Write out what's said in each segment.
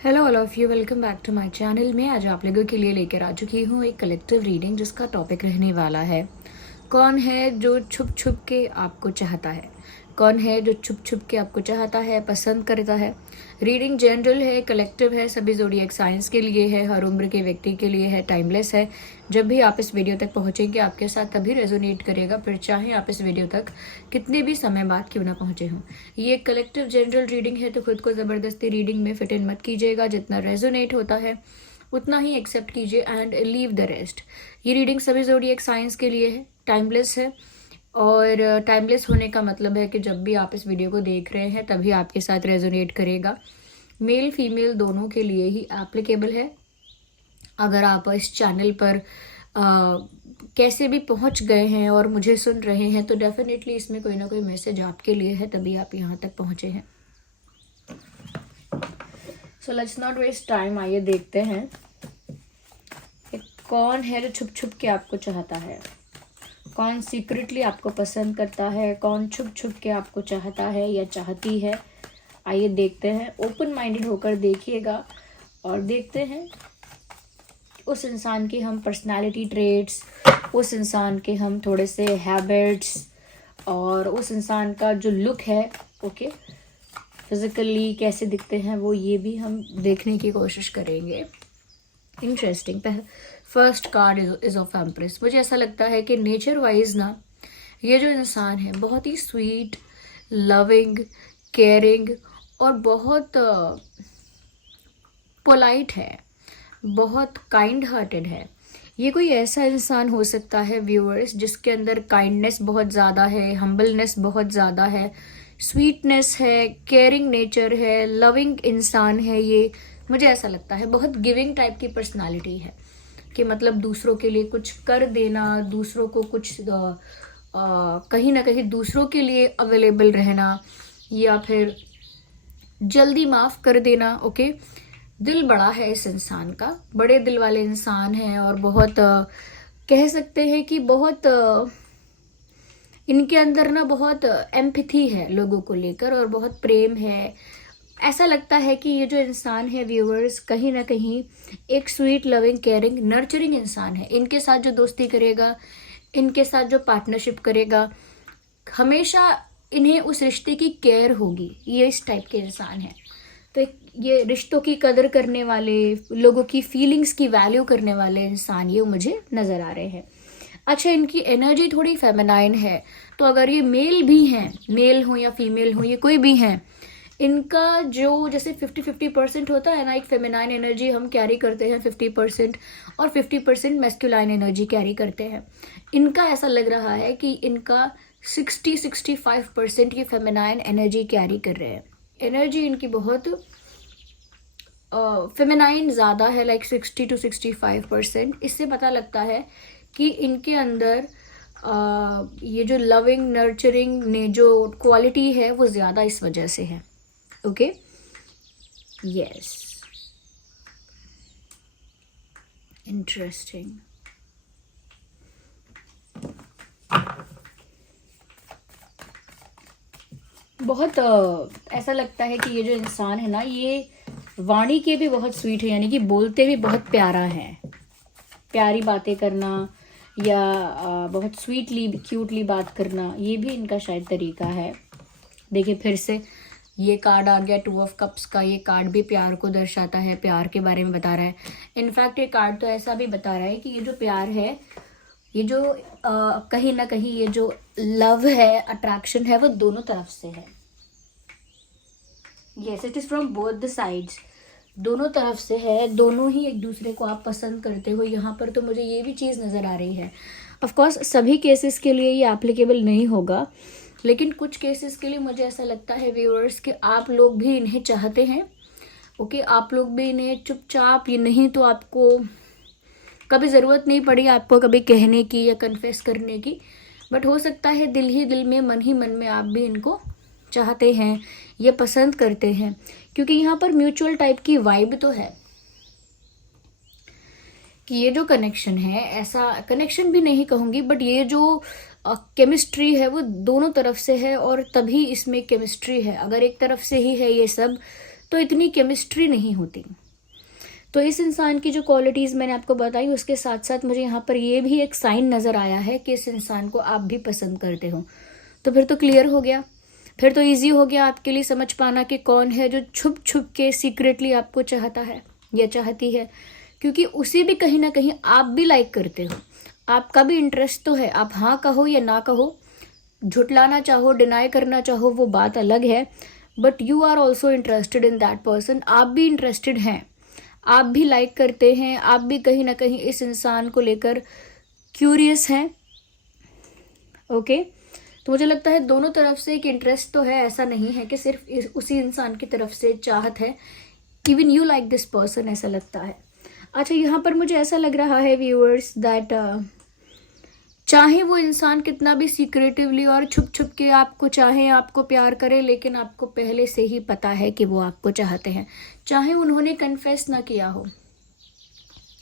Hello all of you, welcome back to my channel. में आज आप लोगों के लिए लेकर आ चुकी हूँ एक कलेक्टिव रीडिंग जिसका टॉपिक रहने वाला है कौन है जो छुप छुप के आपको चाहता है। कौन है जो छुप छुप के आपको चाहता है, पसंद करता है। रीडिंग जनरल है, कलेक्टिव है, सभी ज़ोडिएक साइंस के लिए है, हर उम्र के व्यक्ति के लिए है, टाइमलेस है। जब भी आप इस वीडियो तक पहुंचेंगे आपके साथ तभी रेजोनेट करेगा, फिर चाहे आप इस वीडियो तक कितने भी समय बाद क्यों ना पहुंचे हों। ये कलेक्टिव जनरल रीडिंग है तो खुद को ज़बरदस्ती रीडिंग में फिट इन मत कीजिएगा। जितना रेजोनेट होता है उतना ही एक्सेप्ट कीजिए एंड लीव द रेस्ट। ये रीडिंग सभी ज़ोडिएक साइंस के लिए है, टाइमलेस है। और टाइमलेस होने का मतलब है कि जब भी आप इस वीडियो को देख रहे हैं तभी आपके साथ रेजोनेट करेगा। मेल फीमेल दोनों के लिए ही एप्लीकेबल है। अगर आप इस चैनल पर कैसे भी पहुंच गए हैं और मुझे सुन रहे हैं तो डेफिनेटली इसमें कोई ना कोई मैसेज आपके लिए है, तभी आप यहाँ तक पहुंचे हैं। So let's not waste time, आइए देखते हैं कि कौन है जो छुप छुप के आपको चाहता है, कौन सीक्रेटली आपको पसंद करता है, कौन छुप छुप के आपको चाहता है या चाहती है। आइए देखते हैं, ओपन माइंडेड होकर देखिएगा और देखते हैं उस इंसान की हम पर्सनालिटी ट्रेट्स, उस इंसान के हम थोड़े से हैबिट्स और उस इंसान का जो लुक है, ओके, फिजिकली कैसे दिखते हैं वो, ये भी हम देखने की कोशिश करेंगे। Interesting. First card is of empress. मुझे ऐसा लगता है कि नेचर वाइज ना ये जो इंसान है बहुत ही स्वीट, लविंग, केयरिंग और बहुत पोलाइट है, बहुत काइंड हार्टेड है। ये कोई ऐसा इंसान हो सकता है व्यूअर्स जिसके अंदर काइंडनेस बहुत ज़्यादा है, हम्बलनेस बहुत ज़्यादा है, स्वीटनेस है, केयरिंग नेचर है, लविंग इंसान है। ये मुझे ऐसा लगता है बहुत गिविंग टाइप की पर्सनालिटी है कि मतलब दूसरों के लिए कुछ कर देना, दूसरों को कुछ कहीं ना कहीं दूसरों के लिए अवेलेबल रहना या फिर जल्दी माफ़ कर देना। ओके, दिल बड़ा है इस इंसान का, बड़े दिल वाले इंसान हैं और बहुत कह सकते हैं कि बहुत इनके अंदर ना बहुत एम्पैथी है लोगों को लेकर और बहुत प्रेम है। ऐसा लगता है कि ये जो इंसान है व्यूअर्स कहीं ना कहीं एक स्वीट, लविंग, केयरिंग, नर्चरिंग इंसान है। इनके साथ जो दोस्ती करेगा, इनके साथ जो पार्टनरशिप करेगा, हमेशा इन्हें उस रिश्ते की केयर होगी। ये इस टाइप के इंसान है। तो ये रिश्तों की कदर करने वाले, लोगों की फीलिंग्स की वैल्यू करने वाले इंसान ये मुझे नज़र आ रहे हैं। अच्छा, इनकी एनर्जी थोड़ी फेमिनाइन है, तो अगर ये मेल भी हैं, मेल हो या फीमेल हो, ये कोई भी हैं, इनका जो जैसे 50-50% होता है ना, एक फेमिनाइन एनर्जी हम कैरी करते हैं 50% और 50% मैस्कुलाइन एनर्जी कैरी करते हैं। इनका ऐसा लग रहा है कि इनका 60-65% ये फेमिनाइन एनर्जी कैरी कर रहे हैं। एनर्जी इनकी बहुत फेमिनाइन ज़्यादा है, लाइक 60-65%। इससे पता लगता है कि इनके अंदर ये जो लविंग, नर्चरिंग ने जो क्वालिटी है वो ज़्यादा इस वजह से है। Okay, yes, interesting. बहुत ऐसा लगता है कि ये जो इंसान है ना, ये वाणी के भी बहुत स्वीट है, यानी कि बोलते भी बहुत प्यारा है, प्यारी बातें करना या बहुत स्वीटली, क्यूटली बात करना, ये भी इनका शायद तरीका है। देखिए फिर से ये कार्ड आ गया 2 ऑफ कप्स का। ये कार्ड भी प्यार को दर्शाता है, प्यार के बारे में बता रहा है। इनफैक्ट ये कार्ड तो ऐसा भी बता रहा है कि ये जो प्यार है, ये जो कहीं ना कहीं ये जो लव है, अट्रैक्शन है, वो दोनों तरफ से है। Yes, it is from both the sides, दोनों तरफ से है। दोनों ही एक दूसरे को आप पसंद करते हो। यहाँ पर तो मुझे ये भी चीज़ नज़र आ रही है। ऑफ कोर्स सभी केसेस के लिए ये एप्लीकेबल नहीं होगा, लेकिन कुछ केसेस के लिए मुझे ऐसा लगता है व्यूअर्स कि आप लोग भी इन्हें चाहते हैं। ओके, आप लोग भी इन्हें चुपचाप, ये नहीं तो आपको कभी ज़रूरत नहीं पड़ी आपको कभी कहने की या कन्फेस करने की, बट हो सकता है दिल ही दिल में, मन ही मन में आप भी इनको चाहते हैं, ये पसंद करते हैं, क्योंकि यहाँ पर म्यूचुअल टाइप की वाइब तो है कि ये जो कनेक्शन है, ऐसा कनेक्शन भी नहीं कहूँगी, बट ये जो केमिस्ट्री है वो दोनों तरफ से है और तभी इसमें केमिस्ट्री है। अगर एक तरफ से ही है ये सब तो इतनी केमिस्ट्री नहीं होती। तो इस इंसान की जो क्वालिटीज़ मैंने आपको बताई, उसके साथ साथ मुझे यहाँ पर ये भी एक साइन नज़र आया है कि इस इंसान को आप भी पसंद करते हो। तो फिर तो क्लियर हो गया, फिर तो इजी हो गया आपके लिए समझ पाना कि कौन है जो छुप छुप के सीक्रेटली आपको चाहता है या चाहती है, क्योंकि उसे भी कहीं ना कहीं आप भी लाइक करते हो, आपका भी इंटरेस्ट तो है। आप हाँ कहो या ना कहो, झुटलाना चाहो, डिनाई करना चाहो, वो बात अलग है, but you are also interested in that person. आप भी इंटरेस्टेड हैं, आप भी लाइक करते हैं, आप भी कहीं ना कहीं इस इंसान को लेकर क्यूरियस हैं। ओके, तो मुझे लगता है दोनों तरफ से एक इंटरेस्ट तो है, ऐसा नहीं है कि सिर्फ उसी इंसान की तरफ से चाहत है। Even you like this person, ऐसा लगता है। अच्छा, यहाँ पर मुझे ऐसा लग रहा है व्यूअर्स दैट चाहे वो इंसान कितना भी सीक्रेटिवली और छुप छुप के आपको चाहे, आपको प्यार करे, लेकिन आपको पहले से ही पता है कि वो आपको चाहते हैं, चाहे उन्होंने कन्फेस ना किया हो।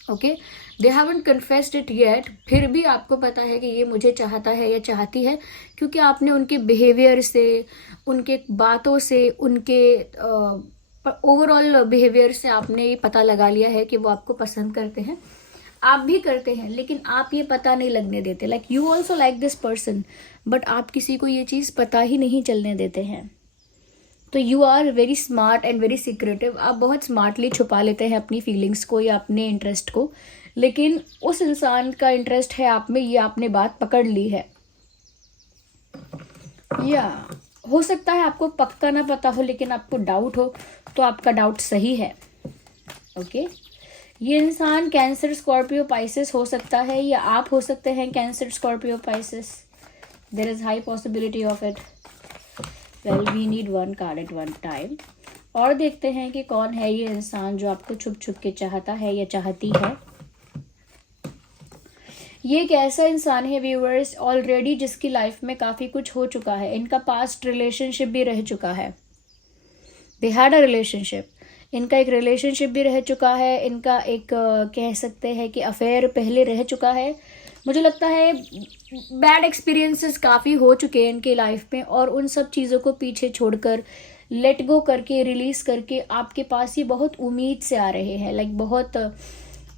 Okay, they haven't confessed it yet, फिर भी आपको पता है कि ये मुझे चाहता है या चाहती है, क्योंकि आपने उनके बिहेवियर से, उनके बातों से, उनके ओवरऑल बिहेवियर से आपने ये पता लगा लिया है कि वो आपको पसंद करते हैं। आप भी करते हैं, लेकिन आप ये पता नहीं लगने देते। Like you also like this person, but आप किसी को ये चीज़ पता ही नहीं चलने देते हैं। तो you are very smart and very secretive. आप बहुत स्मार्टली छुपा लेते हैं अपनी फीलिंग्स को या अपने इंटरेस्ट को, लेकिन उस इंसान का इंटरेस्ट है आप में, ये आपने बात पकड़ ली है। या हो सकता है आपको पक्का ना पता हो, लेकिन आपको डाउट हो, तो आपका डाउट सही है। ओके, ये इंसान कैंसर, स्कॉर्पियो, पाइसेस हो सकता है, या आप हो सकते हैं Cancer, Scorpio, Pisces. There is high possibility of it. Well, we need one card at one time. और देखते हैं कि कौन है ये इंसान जो आपको छुप छुप के चाहता है या चाहती है। ये एक ऐसा इंसान है व्यूअर्स ऑलरेडी जिसकी लाइफ में काफ़ी कुछ हो चुका है। इनका पास्ट रिलेशनशिप भी रह चुका है। दे हैड अ रिलेशनशिप, इनका एक रिलेशनशिप भी रह चुका है। इनका एक कह सकते हैं कि अफेयर पहले रह चुका है। मुझे लगता है बैड एक्सपीरियंसेस काफ़ी हो चुके हैं इनकी लाइफ में, और उन सब चीज़ों को पीछे छोड़कर, लेट गो करके, रिलीज़ करके आपके पास ये बहुत उम्मीद से आ रहे हैं। लाइक बहुत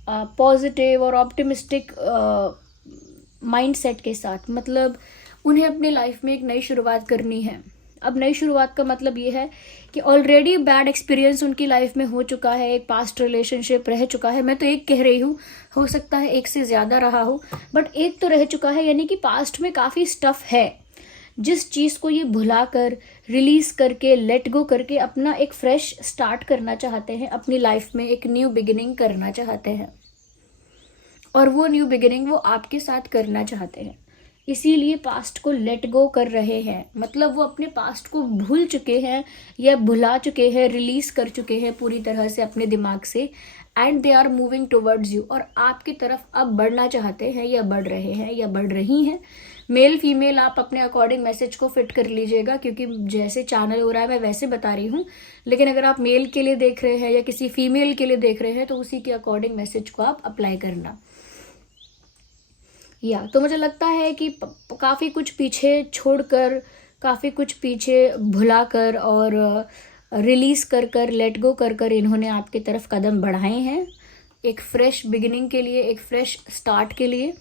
पॉजिटिव और ऑप्टिमिस्टिक माइंडसेट के साथ। मतलब उन्हें अपने लाइफ में एक नई शुरुआत करनी है। अब नई शुरुआत का मतलब ये है कि ऑलरेडी बैड एक्सपीरियंस उनकी लाइफ में हो चुका है, एक पास्ट रिलेशनशिप रह चुका है। मैं तो एक कह रही हूँ, हो सकता है एक से ज़्यादा रहा हो, बट एक तो रह चुका है, यानी कि पास्ट में काफ़ी स्टफ है जिस चीज़ को ये भुलाकर, रिलीज़ करके, लेट गो करके अपना एक फ्रेश स्टार्ट करना चाहते हैं अपनी लाइफ में, एक न्यू बिगिनिंग करना चाहते हैं। और वो न्यू बिगिनिंग वो आपके साथ करना चाहते हैं, इसीलिए पास्ट को लेट गो कर रहे हैं। मतलब वो अपने पास्ट को भूल चुके हैं या भुला चुके हैं, रिलीज कर चुके हैं पूरी तरह से अपने दिमाग से, and they are moving towards you, और आपकी तरफ अब बढ़ना चाहते हैं या बढ़ रहे हैं या बढ़ रही हैं। मेल फीमेल आप अपने अकॉर्डिंग मैसेज को फिट कर लीजिएगा, क्योंकि जैसे चैनल हो रहा है मैं वैसे बता रही हूँ, लेकिन अगर आप मेल के लिए देख रहे हैं या किसी फीमेल के लिए देख रहे हैं तो उसी के अकॉर्डिंग मैसेज को आप अप्लाई करना। या तो मुझे लगता है कि काफ़ी कुछ पीछे छोड़कर, काफ़ी कुछ पीछे भुलाकर और रिलीज़ कर कर, लेट गो कर कर इन्होंने आपकी तरफ कदम बढ़ाए हैं एक फ्रेश बिगिनिंग के लिए, एक फ्रेश स्टार्ट के लिए।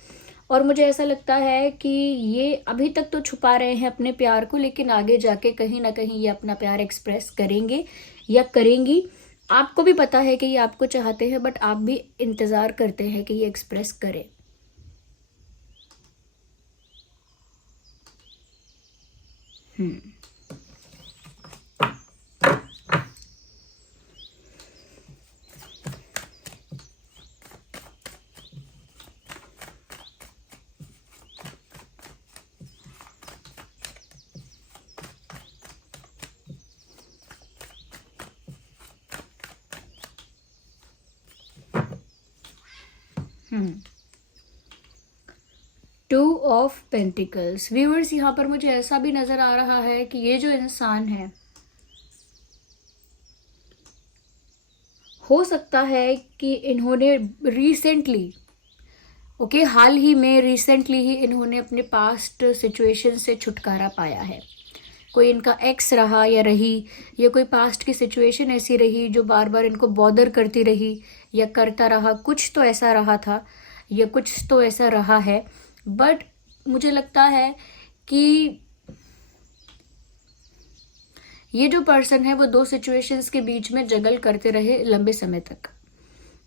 और मुझे ऐसा लगता है कि ये अभी तक तो छुपा रहे हैं अपने प्यार को, लेकिन आगे जाके कहीं ना कहीं ये अपना प्यार एक्सप्रेस करेंगे या करेंगी। आपको भी पता है कि ये आपको चाहते हैं, बट आप भी इंतज़ार करते हैं कि ये एक्सप्रेस करें। Two of pentacles. व्यूअर्स, यहाँ पर मुझे ऐसा भी नजर आ रहा है कि ये जो इंसान है, हो सकता है कि इन्होंने रिसेंटली, हाल ही में रिसेंटली ही इन्होंने अपने पास्ट सिचुएशन से छुटकारा पाया है। कोई इनका एक्स रहा या रही, या कोई पास्ट की सिचुएशन ऐसी रही जो बार बार इनको बॉदर करती रही या करता रहा, कुछ तो ऐसा रहा था या कुछ तो ऐसा रहा है। बट मुझे लगता है कि ये जो पर्सन है वो दो सिचुएशंस के बीच में जगल करते रहे लंबे समय तक,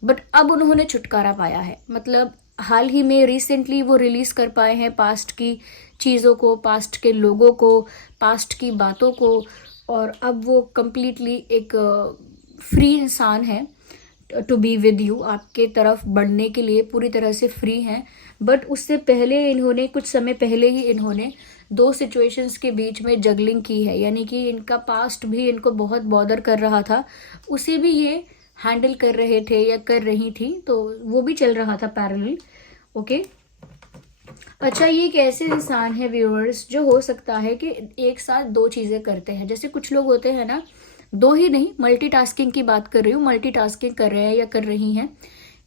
बट अब उन्होंने छुटकारा पाया है। मतलब हाल ही में रिसेंटली वो रिलीज कर पाए हैं पास्ट की चीज़ों को, पास्ट के लोगों को, पास्ट की बातों को, और अब वो कंप्लीटली एक फ्री इंसान है टू बी विद यू, आपके तरफ बढ़ने के लिए पूरी तरह से फ्री हैं। बट उससे पहले इन्होंने, कुछ समय पहले ही इन्होंने दो सिचुएशंस के बीच में जगलिंग की है, यानी कि इनका पास्ट भी इनको बहुत बॉदर कर रहा था, उसे भी ये हैंडल कर रहे थे या कर रही थी, तो वो भी चल रहा था पैरेलल। ओके, अच्छा, ये एक ऐसे इंसान है व्यूअर्स जो हो सकता है कि एक साथ दो चीज़ें करते हैं। जैसे कुछ लोग होते हैं ना, दो ही नहीं, मल्टीटास्किंग की बात कर रही हूँ, मल्टीटास्किंग कर रहे हैं या कर रही हैं।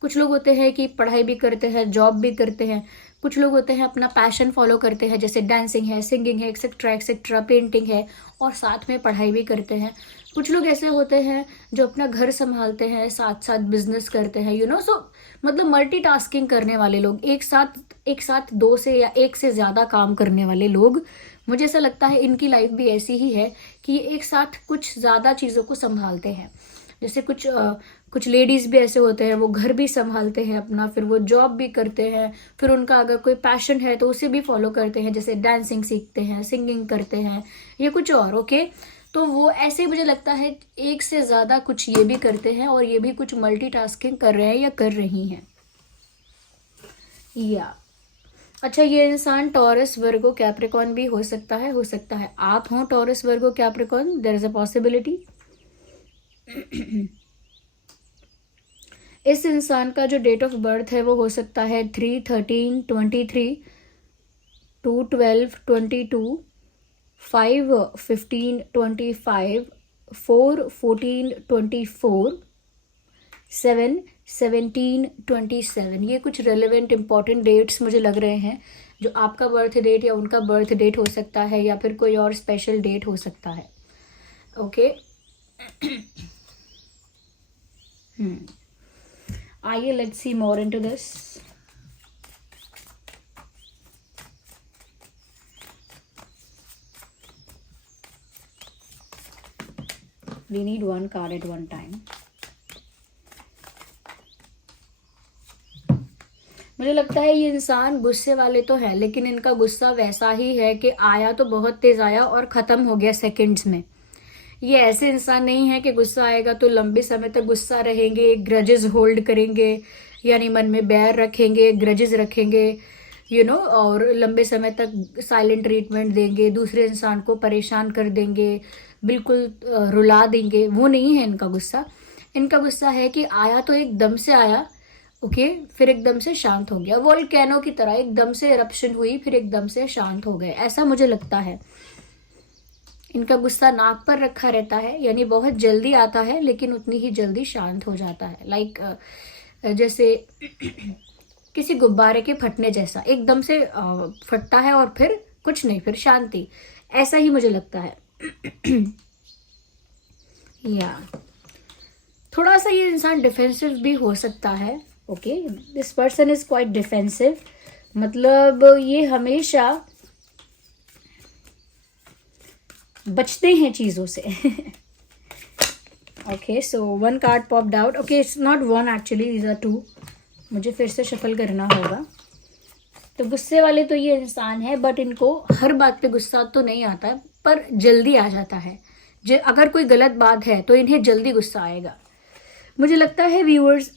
कुछ लोग होते हैं कि पढ़ाई भी करते हैं, जॉब भी करते हैं। कुछ लोग होते हैं अपना पैशन फॉलो करते हैं, जैसे डांसिंग है, सिंगिंग है, एक्सेट्रा एक्सेट्रा, पेंटिंग है, और साथ में पढ़ाई भी करते हैं। कुछ लोग ऐसे होते हैं जो अपना घर संभालते हैं, साथ साथ बिजनेस करते हैं, यू नो। सो मतलब मल्टीटास्किंग करने वाले लोग, एक साथ दो से या एक से ज़्यादा काम करने वाले लोग, मुझे ऐसा लगता है इनकी लाइफ भी ऐसी ही है कि ये एक साथ कुछ ज़्यादा चीज़ों को संभालते हैं। जैसे कुछ लेडीज़ भी ऐसे होते हैं, वो घर भी संभालते हैं अपना, फिर वो जॉब भी करते हैं, फिर उनका अगर कोई पैशन है तो उसे भी फॉलो करते हैं, जैसे डांसिंग सीखते हैं, सिंगिंग करते हैं या कुछ और। ओके, तो वो ऐसे मुझे लगता है एक से ज़्यादा कुछ ये भी करते हैं, और ये भी कुछ मल्टीटास्किंग कर रहे हैं या कर रही हैं या। अच्छा, ये इंसान टॉरस, वर्गो, कैप्रिकॉर्न भी हो सकता है, आप हो Taurus, Virgo, Capricorn, there is a possibility. इस इंसान का जो डेट ऑफ बर्थ है वो हो सकता है 3/13/23, 2/12/22, 5/15/25, 4/14/24, 7/17/27। ये कुछ रेलेवेंट इंपॉर्टेंट डेट्स मुझे लग रहे हैं, जो आपका बर्थ डेट या उनका बर्थ डेट हो सकता है, या फिर कोई और स्पेशल डेट हो सकता है। ओके, आइए let's see more into this. We need one card at one time. मुझे लगता है ये इंसान गुस्से वाले तो है, लेकिन इनका गुस्सा वैसा ही है कि आया तो बहुत तेज आया और खत्म हो गया सेकंड्स में। ये ऐसे इंसान नहीं है कि गुस्सा आएगा तो लंबे समय तक गुस्सा रहेंगे, ग्रजेस होल्ड करेंगे, यानी मन में बैर रखेंगे, ग्रजेस रखेंगे, यू नो, और लंबे समय तक साइलेंट ट्रीटमेंट देंगे, दूसरे इंसान को परेशान कर देंगे, बिल्कुल रुला देंगे। वो नहीं है इनका गुस्सा। इनका गुस्सा है कि आया तो एकदम से आया, ओके, फिर एकदम से शांत हो गया, वोल्केनो की तरह एकदम से इरप्शन हुई, फिर एकदम से शांत हो गए, ऐसा मुझे लगता है। इनका गुस्सा नाक पर रखा रहता है, यानी बहुत जल्दी आता है लेकिन उतनी ही जल्दी शांत हो जाता है। लाइक जैसे किसी गुब्बारे के फटने जैसा, एकदम से फटता है और फिर कुछ नहीं, फिर शांति, ऐसा ही मुझे लगता है। या थोड़ा सा ये इंसान डिफेंसिव भी हो सकता है। Okay, this person is quite defensive, मतलब ये हमेशा बचते हैं चीज़ों से। Okay, so one card popped out. Okay, it's not one actually, these are two, मुझे फिर से शफल करना होगा। तो गुस्से वाले तो ये इंसान है, बट इनको हर बात पे गुस्सा तो नहीं आता, पर जल्दी आ जाता है। अगर कोई गलत बात है तो इन्हें जल्दी गुस्सा आएगा। मुझे लगता है व्यूअर्स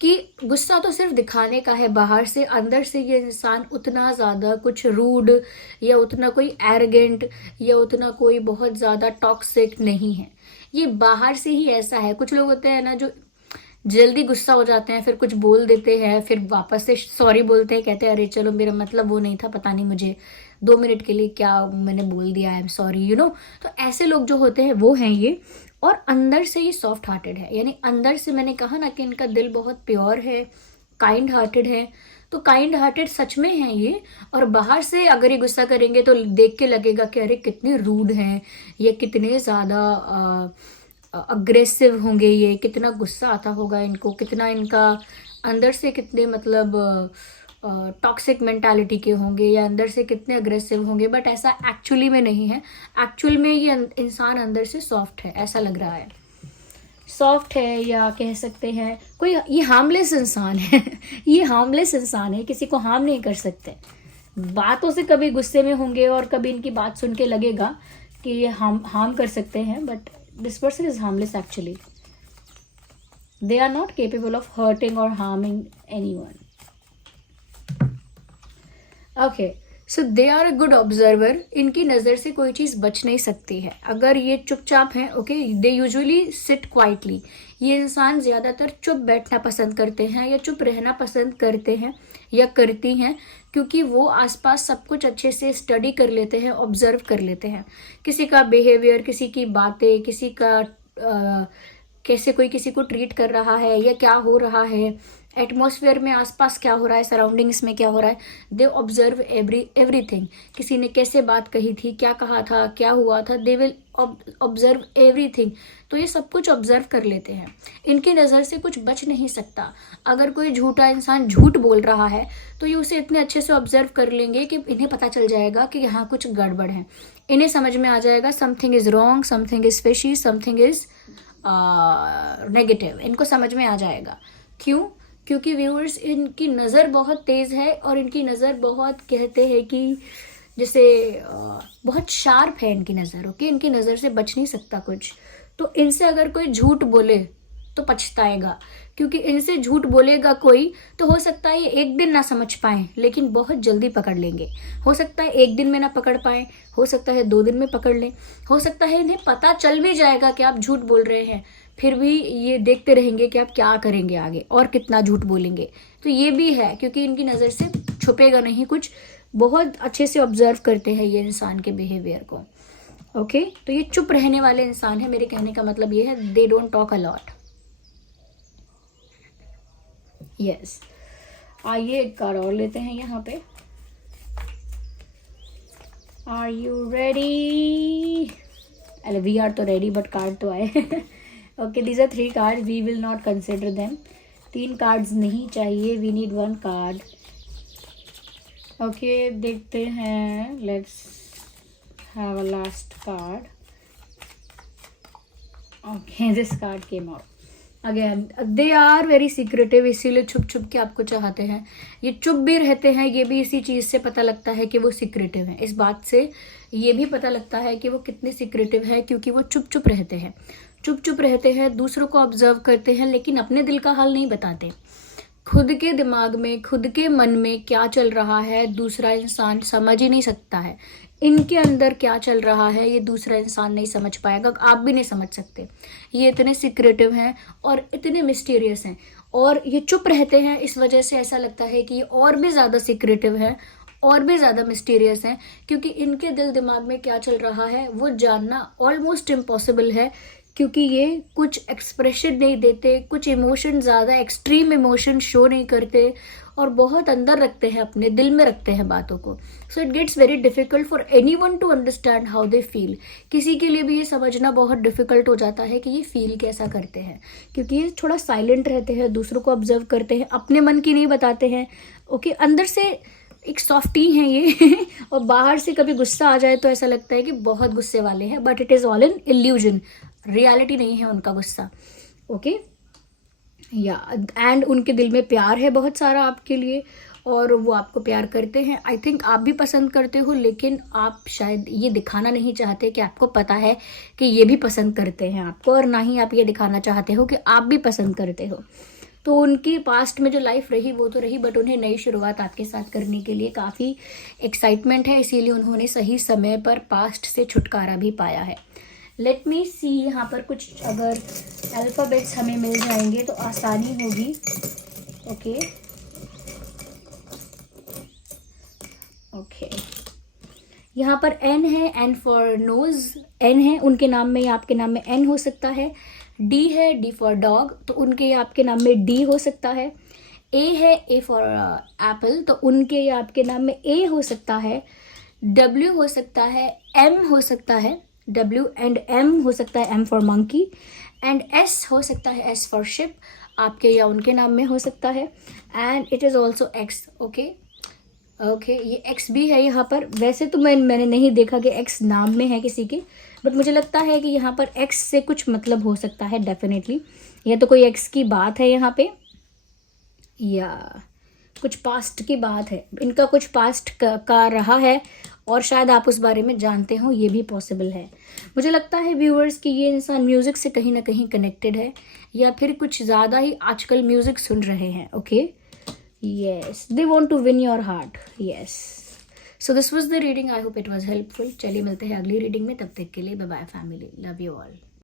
कि गुस्सा तो सिर्फ दिखाने का है बाहर से, अंदर से ये इंसान उतना ज़्यादा कुछ रूड या उतना कोई एरोगेंट या उतना कोई बहुत ज़्यादा टॉक्सिक नहीं है। ये बाहर से ही ऐसा है। कुछ लोग होते हैं ना जो जल्दी गुस्सा हो जाते हैं, फिर कुछ बोल देते हैं, फिर वापस से सॉरी बोलते हैं, कहते हैं अरे चलो मेरा मतलब वो नहीं था, पता नहीं मुझे 2 मिनट के लिए क्या मैंने बोल दिया, I am sorry, you know. तो ऐसे लोग जो होते हैं वो हैं ये, और अंदर से ये सॉफ्ट हार्टेड है, यानी अंदर से मैंने कहा ना कि इनका दिल बहुत प्योर है, काइंड हार्टेड है, तो काइंड हार्टेड सच में हैं ये, और बाहर से अगर ये गुस्सा करेंगे तो देख के लगेगा कि अरे कितने रूड हैं, ये कितने ज़्यादा अग्रेसिव होंगे, ये कितना गुस्सा आता होगा इनको, कितना इनका अंदर से कितने मतलब टॉक्सिक मेंटालिटी के होंगे, या अंदर से कितने अग्रेसिव होंगे। बट ऐसा एक्चुअली में नहीं है। एक्चुअल में ये इंसान अंदर से सॉफ्ट है, ऐसा लग रहा है, सॉफ्ट है, या कह सकते हैं कोई ये हार्मलेस इंसान है ये हार्मलेस इंसान है, किसी को हार्म नहीं कर सकते। बातों से कभी गुस्से में होंगे और कभी इनकी बात सुन के लगेगा कि ये हार्म कर सकते हैं, but this person is harmless actually. They are not capable of hurting और harming anyone. Okay, so they are a good observer. इनकी नज़र से कोई चीज़ बच नहीं सकती है अगर ये चुपचाप हैं। Okay, they usually sit quietly. ये इंसान ज़्यादातर चुप बैठना पसंद करते हैं या चुप रहना पसंद करते हैं या करती हैं, क्योंकि वो आसपास सब कुछ अच्छे से स्टडी कर लेते हैं, ऑब्जर्व कर लेते हैं, किसी का बिहेवियर, किसी की बातें, किसी का कैसे कोई किसी को ट्रीट कर रहा है या क्या हो रहा है, एटमॉस्फेयर में आसपास क्या हो रहा है, सराउंडिंग्स में क्या हो रहा है। They observe everything. किसी ने कैसे बात कही थी, क्या कहा था, क्या हुआ था, दे विल ऑब्जर्व एवरीथिंग। तो ये सब कुछ ऑब्जर्व कर लेते हैं, इनकी नज़र से कुछ बच नहीं सकता। अगर कोई झूठा इंसान झूठ बोल रहा है तो ये उसे इतने अच्छे से ऑब्जर्व कर लेंगे कि इन्हें पता चल जाएगा कि यहाँ कुछ गड़बड़ है। इन्हें समझ में आ जाएगा something is wrong, something is fishy, something is negative. इनको समझ में आ जाएगा। क्यों? क्योंकि व्यूअर्स, इनकी नज़र बहुत तेज़ है और इनकी नज़र बहुत, कहते हैं कि जैसे बहुत शार्प है इनकी नज़र। ओके, इनकी नज़र से बच नहीं सकता कुछ। तो इनसे अगर कोई झूठ बोले तो पछताएगा, क्योंकि इनसे झूठ बोलेगा कोई तो हो सकता है ये एक दिन ना समझ पाए, लेकिन बहुत जल्दी पकड़ लेंगे। हो सकता है एक दिन में ना पकड़ पाए, हो सकता है 2 दिन में पकड़ लें, हो सकता है इन्हें पता चल भी जाएगा कि आप झूठ बोल रहे हैं, फिर भी ये देखते रहेंगे कि आप क्या करेंगे आगे और कितना झूठ बोलेंगे। तो ये भी है, क्योंकि इनकी नज़र से छुपेगा नहीं कुछ, बहुत अच्छे से ऑब्जर्व करते हैं ये इंसान के बिहेवियर को। ओके, तो ये चुप रहने वाले इंसान है। मेरे कहने का मतलब ये है, they don't talk a lot. Yes, आइए एक कार्ड और लेते हैं यहाँ पे। Are you ready? अरे वी आर तो रेडी, बट कार्ड तो आए okay, these are 3 card, we will not consider them. 3 cards नहीं चाहिए, वी नीड 1 कार्ड। ओके, देखते हैं, let's have a last card. Okay, this card came out again. They are very secretive, इसीलिए छुप छुप के आपको चाहते हैं। ये चुप भी रहते हैं, ये भी इसी चीज़ से पता लगता है कि वो सीक्रेटिव हैं। इस बात से ये भी पता लगता है कि वो कितने सीक्रेटिव हैं, क्योंकि वो चुप चुप रहते हैं। चुप चुप रहते हैं, दूसरों को ऑब्जर्व करते हैं, लेकिन अपने दिल का हाल नहीं बताते। खुद के दिमाग में, खुद के मन में क्या चल रहा है दूसरा इंसान समझ ही नहीं सकता है। इनके अंदर क्या चल रहा है ये दूसरा इंसान नहीं समझ पाएगा, आप भी नहीं समझ सकते। ये इतने सीक्रेटिव हैं और इतने मिस्टीरियस हैं, और ये चुप रहते हैं, इस वजह से ऐसा लगता है कि ये और भी ज़्यादा सीक्रेटिव हैं और भी ज़्यादा मिस्टीरियस हैं, क्योंकि इनके दिल दिमाग में क्या चल रहा है वो जानना ऑलमोस्ट इम्पॉसिबल है, क्योंकि ये कुछ एक्सप्रेशन नहीं देते, कुछ इमोशन, ज़्यादा एक्सट्रीम इमोशन शो नहीं करते, और बहुत अंदर रखते हैं, अपने दिल में रखते हैं बातों को। So it gets very difficult for anyone to understand how they feel. किसी के लिए भी ये समझना बहुत डिफिकल्ट हो जाता है कि ये फील कैसा करते हैं, क्योंकि ये थोड़ा साइलेंट रहते हैं, दूसरों को ऑब्जर्व करते हैं, अपने मन की नहीं बताते हैं। ओके, अंदर से एक सॉफ्टी हैं ये और बाहर से कभी गुस्सा आ जाए तो ऐसा लगता है कि बहुत गुस्से वाले हैं, but it is all in illusion, reality नहीं है उनका गुस्सा। ओके, या एंड उनके दिल में प्यार है बहुत सारा आपके लिए, और वो आपको प्यार करते हैं। आई थिंक आप भी पसंद करते हो, लेकिन आप शायद ये दिखाना नहीं चाहते कि आपको पता है कि ये भी पसंद करते हैं आपको, और ना ही आप ये दिखाना चाहते हो कि आप भी पसंद करते हो। तो उनकी पास्ट में जो लाइफ रही वो तो रही, बट उन्हें नई शुरुआत आपके साथ करने के लिए काफ़ी एक्साइटमेंट है, इसीलिए उन्होंने सही समय पर पास्ट से छुटकारा भी पाया है। लेट मी सी, यहाँ पर कुछ अगर अल्फ़ाबेट्स हमें मिल जाएंगे तो आसानी होगी। ओके ओके, यहाँ पर एन है, एन फॉर नोज, एन है, उनके नाम में या आपके नाम में एन हो सकता है। डी है, डी फॉर डॉग, तो उनके या आपके नाम में डी हो सकता है। ए है, ए फॉर एप्पल, तो उनके या आपके नाम में ए हो सकता है, डब्ल्यू हो सकता है, एम हो सकता है, डब्ल्यू एंड एम हो सकता है, M for monkey, and S हो सकता है, एस फॉर शिप, आपके या उनके नाम में हो सकता है, and it is also x. Okay okay, ये एक्स भी है यहाँ पर। वैसे तो मैंने नहीं देखा कि एक्स नाम में है किसी के, बट मुझे लगता है कि यहाँ पर एक्स से कुछ मतलब हो सकता है डेफिनेटली, या तो कोई एक्स की बात है यहाँ पे, या कुछ पास्ट की बात है, इनका कुछ पास्ट का रहा है और शायद आप उस बारे में जानते हो, ये भी पॉसिबल है। मुझे लगता है व्यूअर्स कि ये इंसान म्यूज़िक से कहीं ना कहीं कनेक्टेड है, या फिर कुछ ज़्यादा ही आजकल म्यूज़िक सुन रहे हैं। Okay, yes, they want to win your heart. Yes, so this was the reading, I hope it was helpful. चलिए मिलते हैं अगली रीडिंग में, तब तक के लिए bye bye family, love you all.